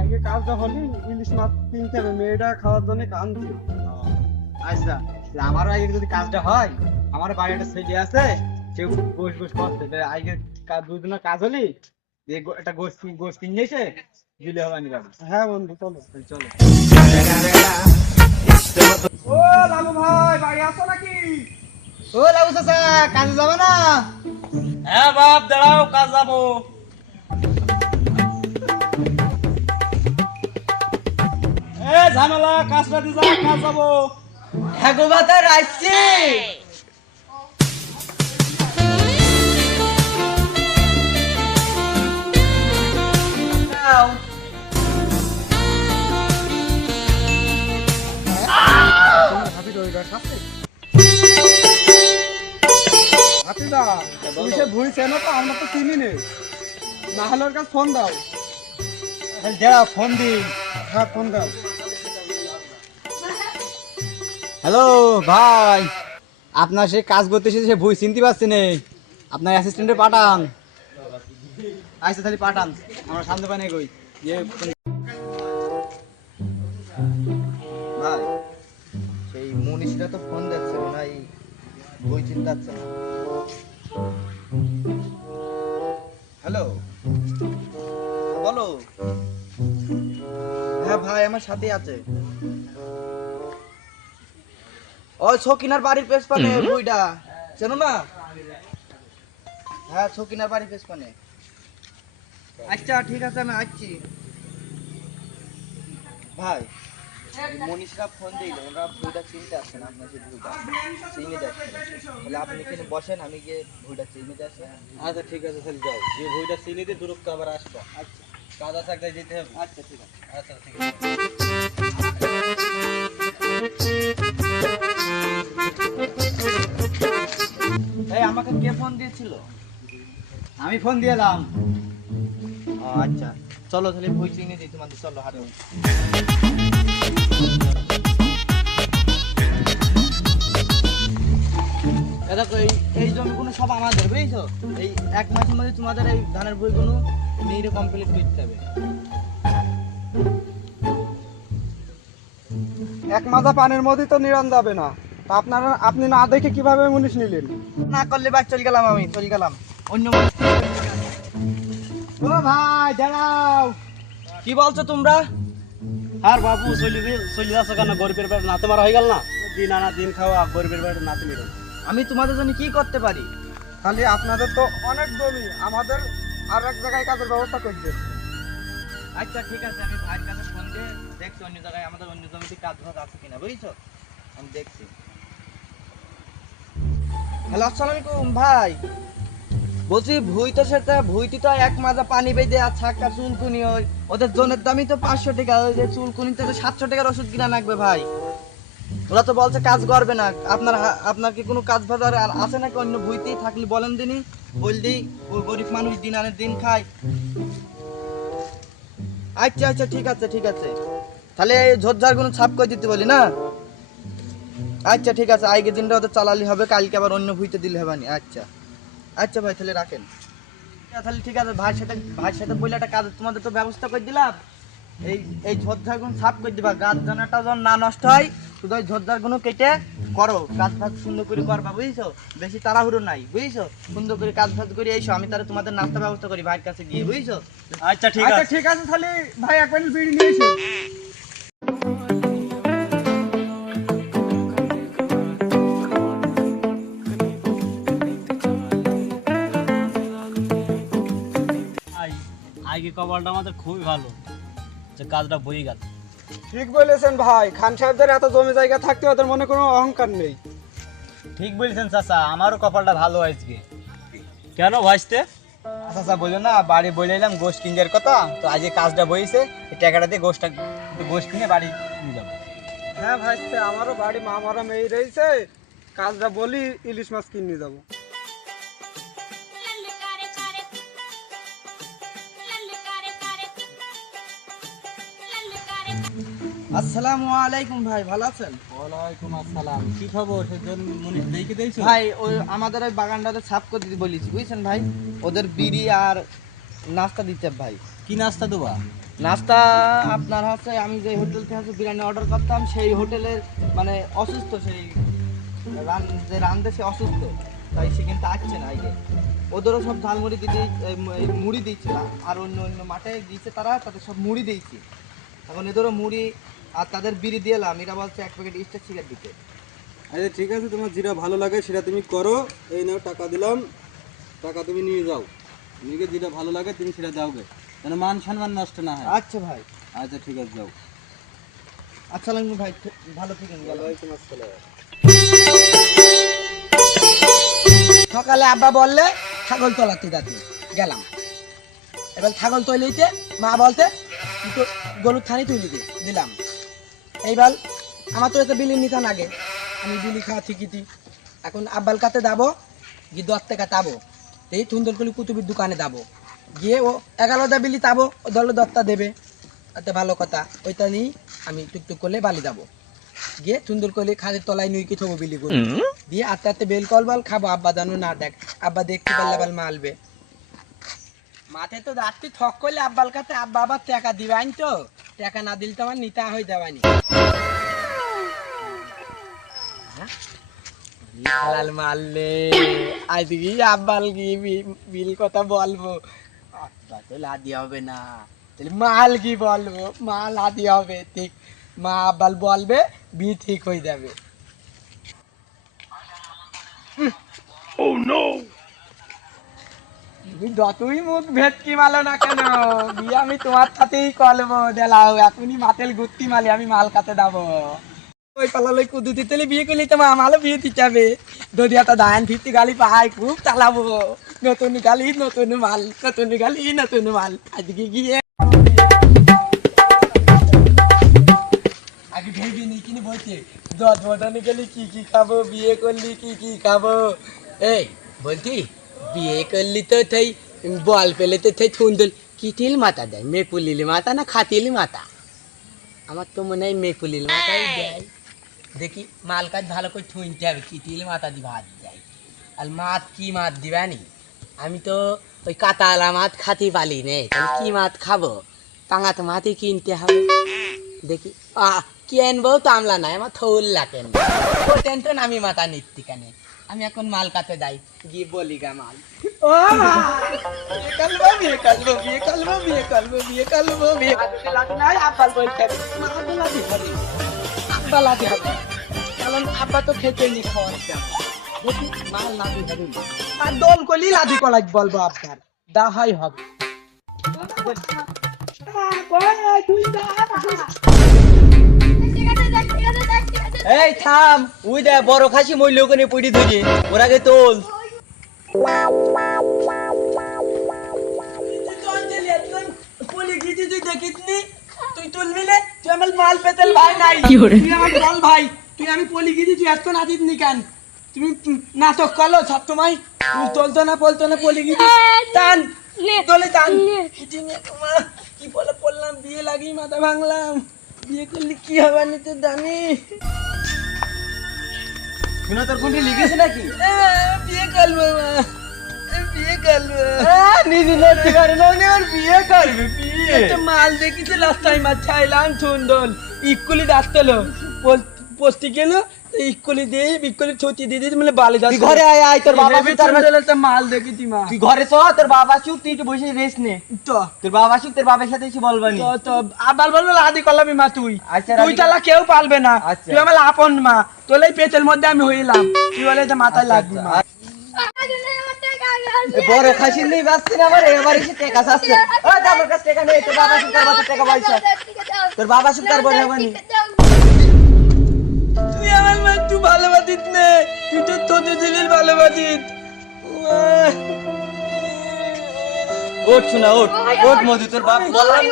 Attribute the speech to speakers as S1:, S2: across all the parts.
S1: আগে কাজটা হলে ইলিশ মাছ কিনতে হবে মেয়েটা খাওয়ার জন্য কাঁদছে।
S2: আচ্ছা আমারও আগে যদি কাজটা হয় আমার বাড়ি একটা ছেলে আছে সে গোস গোস করছে। আগে দুদিনের কাজ হলি একটা গোস গোস কিনে এসে দিলে হবে নি
S1: হ্যাঁ বন্ধু চলো।
S2: চলো।
S1: ও লালু ভাই বাড়ি আছো নাকি?
S2: ও লাগু চাচা কাজে যাবে না?
S3: হ্যাঁ বাপ দাঁড়াও কাজ যাব। এ ঝামেলা কাজটা দি যা কাজ যাব
S2: হ্যাঁ গো বাতার আসছি।
S1: হাতিদা তুমি সে ভুই চেনো তো আমরা তো চিনি নে। না হলে ওর কাছে ফোন দাও।
S2: দাঁড়া ফোন দিন
S1: হ্যাঁ ফোন দাও।
S2: হ্যালো, ভাই। আপনার সে কাজ করতে এসেছে সে ভুই চিনতে পারছি নে। আপনার অ্যাসিস্ট্যান্টে পাঠান। আচ্ছা তাহলে পাঠান। আমরা সামনে পাই নাই কই
S4: ভাই, সেই মনীষীরা তো ফোন দিচ্ছে না এই বই চিন্তাচ্ছে না। হ্যালো। বলো। হ্যাঁ ভাই, আমার সাথে আছে। ওই ছকিনার বাড়ির পেছ পানে বইটা চেনো না? হ্যাঁ ছকিনার বাড়ির পেছ পানে আচ্ছা ঠিক আছে আমি আসছি। ভাই মনীষরা ফোন দিল ওরা ভুইটা চিনতে আসছে না আপনার সেই ভুইটা চিনে যাচ্ছে। তাহলে আপনি এখানে বসেন আমি গিয়ে ভুইটা চিনে যাচ্ছি
S3: আচ্ছা ঠিক আছে তাহলে যাও। যে বইটা চিনি দিয়ে দূরত্ব আবার আসব। আচ্ছা। আছে একটা যেতে হবে।
S4: আচ্ছা ঠিক আছে।
S3: আচ্ছা ঠিক আছে।
S4: আমাকে কে ফোন দিয়েছিল?
S2: আমি ফোন দিলাম
S4: আচ্ছা। চলো তাহলে ভুই চিনে দিই তোমাদের, চলো হাঁটো। দেখো, এই এই জমিগুলো সব আমাদের, বুঝছ? এই এক মাসের মধ্যে তোমাদের এই ধানের বইগুলো নিয়ে কমপ্লিট করতে হবে।
S1: এক মাজা পানির মধ্যে তো নিরান যাবে না। আপনারা আপনি না দেখে কীভাবে মুনিশ নিলেন?
S4: না করলে বাদ চলে গেলাম আমি চলে গেলাম। অন্য
S2: ও ভাই দাঁড়াও।
S4: কি বলছো তোমরা?
S3: আর বাবু চলি চলি যাচ্ছ কেন? গরিবের বেড়ে নাতে মারা হয়ে গেল না? দিন আনা দিন খাওয়া গরিবের বেড়ে নাতে মিলে
S4: আমি তোমাদের জন্য কি করতে পারি?
S1: তাহলে আপনাদের তো অনেক জমি আমাদের আর এক জায়গায় কাজের ব্যবস্থা করে দেন
S4: আচ্ছা ঠিক আছে আমি ভাইয়ের কাছে ফোন দিয়ে দেখছি অন্য জায়গায় আমাদের অন্য জমিতে কাজ আছে কিনা বুঝছ? আমি দেখছি। হ্যালো আসসালামু আলাইকুম ভাই। বলছি ভুই তো সেটা ভুইটি তো এক মাজা পানি বেঁধে আর ছাক্কা চুলকুনি ওই, ওদের জনের দামই তো পাঁচশো টাকা, ওই যে চুলকুনিতে তো সাতশো টাকার ওষুধ কিনা লাগবে ভাই। ওরা তো বলছে কাজ করবে না। আপনার আপনার কি কোনো কাজ বাজার আর আছে নাকি? অন্য ভুইতেই থাকলে বলেন দিনই বললি, ও গরিব মানুষ দিন আনে দিন খায়। আচ্ছা আচ্ছা ঠিক আছে ঠিক আছে। তাহলে ঝোরঝার কোনো ছাপ করে দিতে বলি, না? আচ্ছা ঠিক আছে আজকের দিনটা ওদের চালালি হবে কালকে আবার অন্য ভুইতে দিলে হবে আচ্ছা। আচ্ছা ভাই তাহলে রাখেন। আচ্ছা, তাহলে ঠিক আছে ভাইয়ের সাথে ভাইয়ের সাথে বলে একটা কাজ তোমাদের তো ব্যবস্থা করে দিলাম। এই এই ঝোরঝারগুলো সাফ করে দিবা। গাছ দানাটা যখন না নষ্ট হয় শুধু ওই ঝোরঝারগুলো কেটে করো। কাজ ফাজ সুন্দর করে করবা বুঝছ? বেশি তাড়াহুড়ো নাই বুঝছ? সুন্দর করে কাজ ফাজ করে এইসো আমি তাহলে তোমাদের নাস্তা ব্যবস্থা করি ভাইয়ের কাছে গিয়ে বুঝছ?
S3: আচ্ছা ঠিক
S1: আচ্ছা
S3: আছে।
S1: ঠিক আছে তাহলে ভাই এক প্যান্ডেল বিড়ি নিয়ে
S3: কপালটা আমাদের খুবই ভালো। যে কাজটা বই গেল
S1: ঠিক বলেছেন ভাই খান সাহেবদের এত জমি জায়গা থাকতে ওদের মনে কোনো অহংকার নেই।
S2: ঠিক বলেছেন চাচা আমারও কপালটা ভালো আজকে।
S3: কেন ভাইসতে?
S2: চাচা বলল না বাড়ি বলে এলাম গোশ কিনবার কথা তো আজকে কাজটা বইছে এই টাকাটা দিয়ে গোশটা গোশ কিনে বাড়ি নিয়ে যাব।
S1: হ্যাঁ ভাই আমারও বাড়ি মা মারা মেয়ে রয়েছে কাজটা বলি ইলিশ মাছ কিনে যাব।
S4: আসসালামু আলাইকুম ভাই ভালো আছেন?
S3: ওয়ালাইকুম আসসালাম। কি খবর? সেজন দেখে দিয়েছ
S4: ভাই ওই আমাদের ওই বাগানটাতে সাফ করে দিতে বলেছি বুঝছেন ভাই? ওদের বিড়ি আর নাস্তা দিতে ভাই।
S3: কি নাস্তা দেবা?
S4: নাস্তা আপনার হচ্ছে আমি যে হোটেল থেকে হচ্ছে বিরিয়ানি অর্ডার করতাম সেই হোটেলের মানে অসুস্থ সেই রান যে রান্ধে সে অসুস্থ তাই সে কিন্তু আসছে না যে ওদেরও সব ঝালমুড়ি দিতে মুড়ি দিচ্ছে না আর অন্য অন্য মাঠে দিচ্ছে তারা তাদের সব মুড়ি দিয়েছি। এখন এ ধরো মুড়ি আর তাদের বিড়ি দিয়ে এলাম এরা বলছে এক প্যাকেট স্টার সিগারেট দিতে।
S1: আচ্ছা ঠিক আছে তোমার যেটা ভালো লাগে সেটা তুমি করো। এই নাও টাকা দিলাম। টাকা তুমি নিয়ে যাও। নিজে যেটা ভালো লাগে তুমি সেটা দাওগে যেন মান সম্মান নষ্ট না হয়।
S4: আচ্ছা ভাই।
S1: আচ্ছা ঠিক আছে যাও।
S4: আচ্ছা লাগবে ভাই ভালো থাকেন। গেল
S5: সকালে আব্বা বললে ছাগল তোলাতে যাতে গেলাম। এবার ছাগল তৈলিতে মা বলতে "তুই তো গরুর থানি তুলি দে দিলাম। এইবার আমার তো একটা বিলি নিতাম আগে। আমি বিলি খাওয়া ঠিকই এখন আব্বাল কাতে যাব গিয়ে দশ টাকা তাবো। এই সুন্দর করে কুতুবির দোকানে যাব। গিয়ে ও এগারোটা বিলি তাবো ও ধরলো দশটা দেবে। তাতে ভালো কথা ওইটা নিয়ে আমি টুকটুক করলে বালি যাব। গিয়ে সুন্দর করে খাদের তলায় নুই থবো বিলি করে। দিয়ে আস্তে আস্তে বেল কল বল খাব। আব্বা জানো না দেখ আব্বা দেখতে পারলে আবার মালবে। মাঠে তো রাত্রি ঠক করলে আব্বাল কাছে, আব্বা, আবার টাকা দিবাইন তো? টাকা না দিলে তো আমার নিতা হয়ে যাবানি। হ্যাঁ? মারলে আব্বাল কি বিল কথা বলব? আব্বা তো লাদি হবে না। তাহলে মাল কি বলব? মাল আদি হবে, ঠিক। মা আব্বাল বলবে বি ঠিক হয়ে যাবে। তুমি যতই মুখ ভেটকি মালো না কেন? বিয়ে আমি তোমার সাথেই করব দেলাও, এখনই মাতেল গুত্তি মালি, আমি মাল কাতে দাবো। ওই পালালই কুদুতি তেলে বিয়ে করলি তো আমারও বিয়ে দিতে হবে। যদি একটা দায়ন ফিরতি গালি পাই, খুব চালাবো। নতুন গালি, নতুন মাল, নতুন গালি, নতুন মাল। আজকে গিয়ে আগে ভেবে নি কিনে বলছে দশ বদনে গেলি কি কি খাব, বিয়ে করলি কি কি খাব? এই বলছি বিয়ে করলি তো তাই বল পেলে তো তাই সুন্দর কিটিল মাথা দেয় মেকুলিলি মাথা না খাতিলি মাথা আমার তো মনে হয় মেকুলিল মাথাই দেয়। দেখি মাল কাজ ভালো করে ঠুনতে হবে কিটিল মাথা দিয়ে ভাত দেয়। আর মাছ কি মাছ দিবানি আমি তো ওই কাতালা মাছ খাতি পালি নে কি মাছ খাব? পাঙাত মাছই কিনতে হবে। দেখি আহ কেনবো তো আমলা নাই আমার টেনশন আমি মাথা নিচ্ছি কেন? আমি এখন মাল কাতে যাই। গিয়ে বলি গা মাল। আব্বা তো খেতে নি খাওয়ার দেখি মাল হবে আর দোল করলি বলব আপনার। দা হয় হবে।
S4: এই থাম। উই দে বড় খাসি মইল ওখানে পড়ি ধরে ওর আগে তোল।
S5: তুই তুলবি নে তুই আমার মাল পেতেল ভাই। নাই তুই আমার বল ভাই তুই আমি পলি গিয়েছি তুই এত না নি কেন? তুমি নাটক করল সব তোমায়? তুই চলতো না বলতো না পলি গিয়েছি। টান। তোলে টান। তোমার। কি বলে পড়লাম? বিয়ে লাগিয়ে মাথা ভাঙলাম। বিয়ে করলে কি হবে না তো জানি
S4: শুনে তোর কোনটি লিখেছে নাকি?
S5: বিয়ে করব মা। বিয়ে করব।
S4: নিজে লড়তে পারে না আর বিয়ে করবে বিয়ে।
S5: মাল দেখেছি লাস্ট টাইম আর ছাইলাম সুন্দর ইকুলি ডাকতেলো পোস্টি গেল ইকুলি ছুটি মানে বালে
S4: তুই ঘরে আয় আয় তোর বাবা
S5: হেবি
S4: তার
S5: সুন্দর একটা মাল দেখেছি মা।
S4: তুই ঘরে চ তোর বাবা আসুক তুই একটু বসে রেস্ট নে।
S5: তো।
S4: তোর বাবা আসুক তোর বাবার সাথে এসে বলবানি
S5: তো তো আবার বলব লাদি করলাম মা তুই।
S4: আচ্ছা,
S5: তুই তালা কেউ পারবে না।
S4: আচ্ছা।
S5: তুই আমার আপন মা। তোর পেটের মধ্যে আমি হইলাম তুই বলে যে মাথায় লাগবি মা
S4: বড় খাসি নেই বাঁচছে না আমার এবার এসে টেকা চাচ্ছে। ও যা কাছে টেকা নেই তোর বাবা টাকা পয়সা। তোর বাবা তার বড় হবানি
S5: আমার মা তুই ভালোবাসিস নে তুই তো ছোট ছেলের ভালোবাসিস
S4: ওঠ শোনা ওঠ ওঠ মধু তোর বাপ বললাম।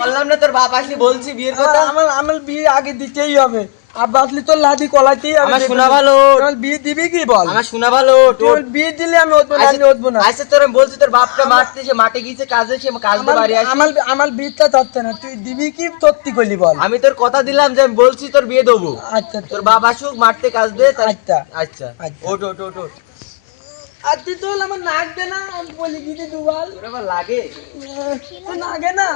S4: বললাম না তোর বাপ আসলে বলছি বিয়ের কথা
S5: আমার আমার বিয়ে আগে দিতেই হবে তোর লাদি
S4: আমার শোনা ভালো।
S5: আমার বিয়ে দিবি কি বল?
S4: আমার শোনা ভালো
S5: আমার বিয়ে দিলে আমি না আমি না।
S4: আচ্ছা তোর আমি বলছি তোর বাপটা মারতে সে মাঠে গিয়েছে কাজে সে কাজ দিয়ে বাড়ি
S5: আমার
S4: আসি।
S5: আমার আমার বিয়েটা চাচ্ছে না। তুই দিবি কি সত্যি করলি বল?
S4: আমি তোর কথা দিলাম যে আমি বলছি তোর বিয়ে দেবো।
S5: আচ্ছা
S4: তোর বাপ আসুক মারতে কাজ দে
S5: আচ্ছা।
S4: আচ্ছা।
S5: আচ্ছা।
S4: ওঠ ওঠ ওঠ ওঠ।
S5: আর তুই তোল আমার নাক দে না আমি বলি দুবার
S2: তোর লাগে?
S5: নাগে না?